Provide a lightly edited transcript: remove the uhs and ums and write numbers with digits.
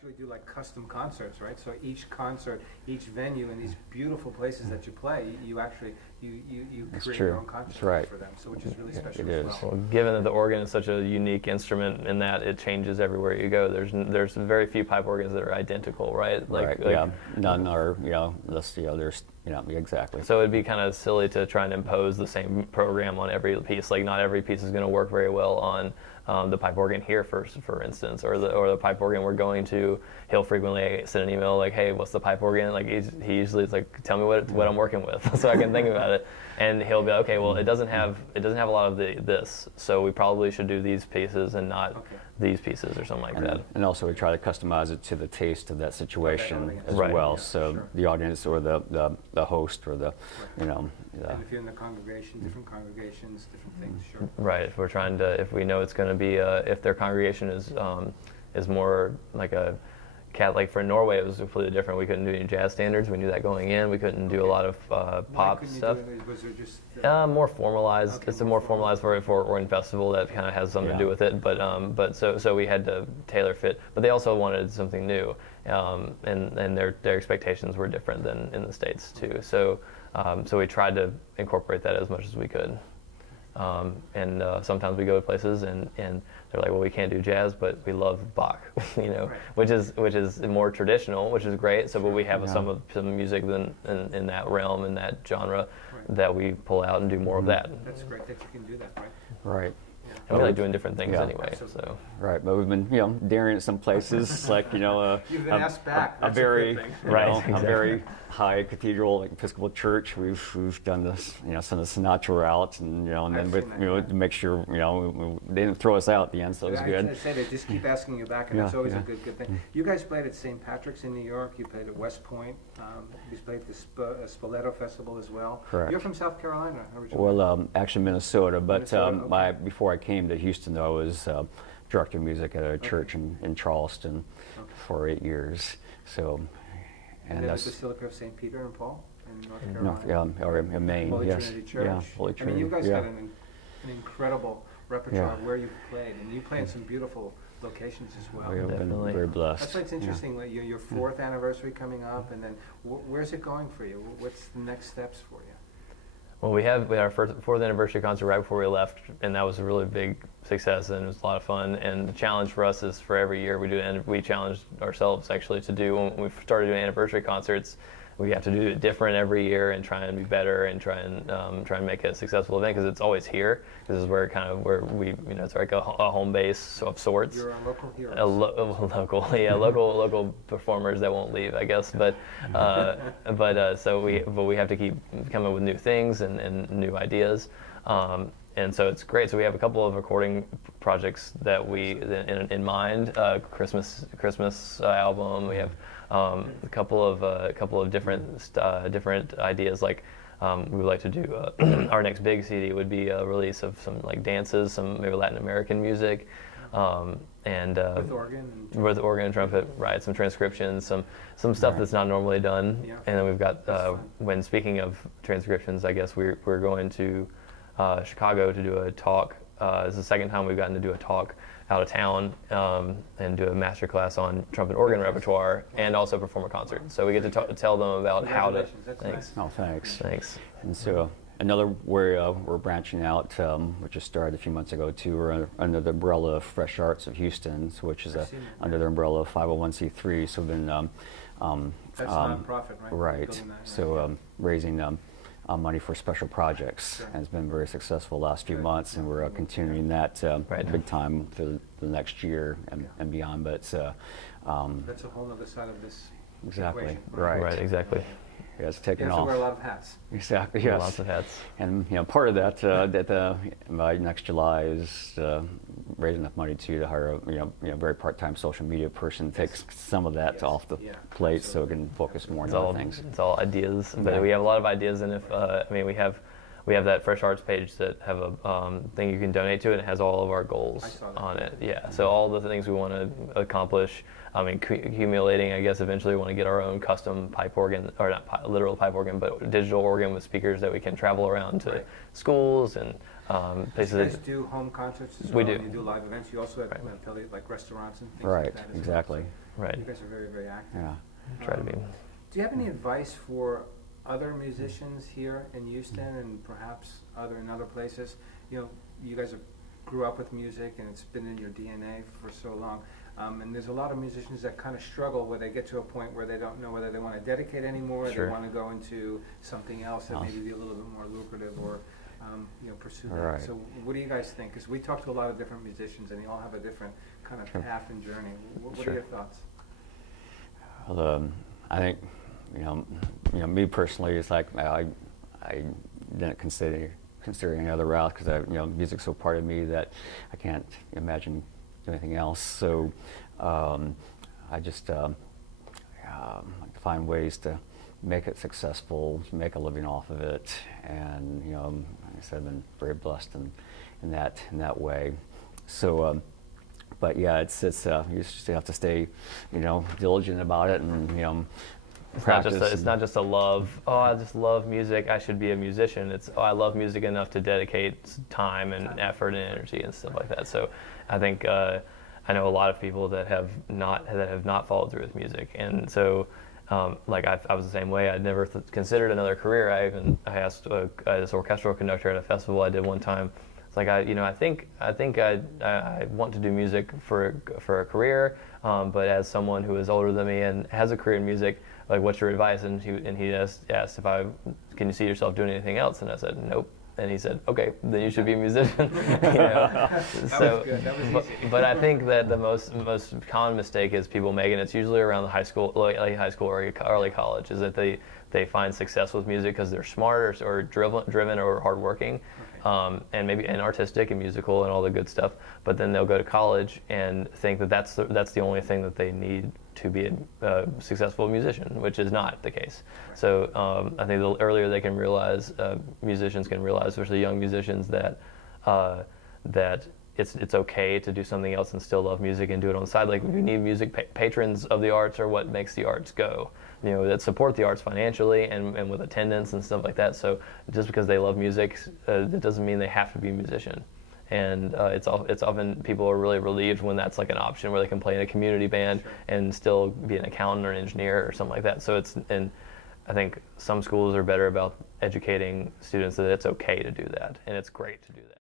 actually do like custom concerts, right? So each concert, each venue, in these beautiful places that you play, you actually you create your own concert for them. So which is really special it as is. well. Well, given that the organ is such a unique instrument in that it changes everywhere you go, there's very few pipe organs that are identical, right? None are, there's, exactly. So it'd be kind of silly to try and impose the same program on every piece. Like, not every piece is going to work very well on the pipe organ here, for instance, or the pipe organ we're going to. He'll frequently send an email like, "Hey, what's the pipe organ?" Like, he usually is like, "Tell me what I'm working with," so I can think about it. And he'll be, "Okay, well, it doesn't have a lot of this, so we probably should do these pieces and not these pieces," or something like that. And also we try to customize it to the taste of that situation as Right. well. Yeah, so sure. the audience or the host or the, And if you're in the congregation, different congregations, different things, sure. Right. If we know it's going to be, if their congregation is more like a cat, like for Norway, it was completely different. We couldn't do any jazz standards. We knew that going in. We couldn't do a lot of pop stuff. Was there just More formalized. Okay, It's a more formalized for Organ Festival that kind of has something to do with it. But so we had to tailor fit. But they also wanted something new, and their expectations were different than in the States too. So we tried to incorporate that as much as we could. And sometimes we go to places and they're like, "Well, we can't do jazz, but we love Bach," Right. which is more traditional, which is great. So, but we have some music in that realm, in that genre, that we pull out and do more of that. That's great that you can do that, right? right. And we like doing different things anyway. Absolutely. So. Right, but we've been, daring at some places, like, You've been asked back. a That's a very, good thing. a very high cathedral, like Episcopal Church. We've done this, some of the Sinatra route, and and then I've with, seen that, to make sure, they didn't throw us out at the end, so it was good. I say they just keep asking you back, and Yeah, that's always yeah. a good thing. You guys played at St. Patrick's in New York. You played at West Point. You played at the Spoleto Festival as well. Correct. You're from South Carolina originally. Well, actually Minnesota, but Minnesota, okay. before I came to Houston, though, I was director of music at a church in Charleston for 8 years. So, and then the Basilica of St. Peter and Paul in North Carolina. or in Maine, Holy yes. Trinity Church. Yeah, Holy Trinity. I mean, you guys got an incredible repertoire Yeah. of where you've played, and you play in some beautiful locations as well. We've been Definitely. very blessed. That's why it's interesting. Like your fourth anniversary coming up, and then where's it going for you? What's the next steps for you? Well, we had our fourth anniversary concert right before we left, and that was a really big success, and it was a lot of fun. And the challenge for us is for every year we challenged ourselves actually to do, when we started doing anniversary concerts, we have to do it different every year and try and be better and try and make it a successful event, because it's always here. This is where where we, it's like a home base of sorts. You're a local hero. Local performers that won't leave, I guess. But so we have to keep coming up with new things and new ideas. And so it's great. So we have a couple of recording projects that we in mind. Christmas album. We have a couple of different ideas. Like we would like to do our next big CD would be a release of some like dances, some maybe Latin American music, and with organ and trumpet, right? Some transcriptions, some stuff that's not normally done. Yeah. And then we've got when speaking of transcriptions, I guess we're going to Chicago to do a talk. This is the second time we've gotten to do a talk out of town and do a master class on trumpet organ repertoire and also perform a concert. So we get to tell them about how to. Thanks. Oh, thanks. Thanks. And so another where we're branching out, which just started a few months ago too. We're under the umbrella of Fresh Arts of Houston, which is under the umbrella of 501c3. So we've been That's nonprofit, right? right. So raising money for special projects, Sure. and it's been very successful the last few months, and we're continuing that big time for the next year and beyond. But that's a whole other side of this exactly equation. right. Exactly. Yeah, it's You taking have to off. wear a lot of hats. Exactly. Yes. Lots of hats. And part of that by next July is raising enough money to hire a very part-time social media person, takes some of that off the plate, so it can focus more on other things. It's all ideas, but we have a lot of ideas, and if we have that Fresh Arts page that have a thing you can donate to, and it has all of our goals on it. Yeah, so all the things we want to accomplish. Accumulating, I guess eventually we want to get our own custom pipe organ, or not literal pipe organ, but digital organ with speakers that we can travel around to schools and places. You guys do home concerts as well? We do. You do live events. You also have like restaurants and things Right, like that. exactly. Right. You guys are very, very active. Yeah. Try to be. Do you have any advice for other musicians here in Houston and perhaps in other places? You know, you guys grew up with music and it's been in your DNA for so long. And there's a lot of musicians that kind of struggle where they get to a point where they don't know whether they want to dedicate anymore, Sure. they want to go into something else that maybe be a little bit more lucrative or pursue that. Right. So what do you guys think? Because we talk to a lot of different musicians and they all have a different kind of path and journey. What Sure. are your thoughts? Well, I think, me personally, it's like I didn't consider any other route because music's so part of me that I can't imagine doing anything else. So I just like to find ways to make it successful, make a living off of it, and like I said, I've been very blessed in that way. So. But yeah, it's you just have to stay, diligent about it, and practice. It's not just a love. Oh, I just love music. I should be a musician. It's I love music enough to dedicate time and effort and energy and stuff like that. So, I think I know a lot of people that have not followed through with music, and so. I was the same way. I'd never considered another career. I asked this orchestral conductor at a festival I did one time. It's like I think I want to do music for a career, but as someone who is older than me and has a career in music, like what's your advice? And he asked if can you see yourself doing anything else? And I said nope. And he said, okay, then you should be a musician. That was good. That was easy. But I think that the most common mistake is people make, and it's usually around the high school or early college, is that they find success with music because they're smart or driven or hardworking, and maybe artistic and musical and all the good stuff. But then they'll go to college and think that that's the only thing that they need to be a successful musician, which is not the case. Right. So I think the earlier they can realize, musicians can realize, especially young musicians, that it's okay to do something else and still love music and do it on the side. Like you need music patrons of the arts are what makes the arts go. That support the arts financially and with attendance and stuff like that. So just because they love music, that doesn't mean they have to be a musician. And it's often people are really relieved when that's like an option where they can play in a community band and still be an accountant or an engineer or something like that. So I think some schools are better about educating students that it's okay to do that, and it's great to do that.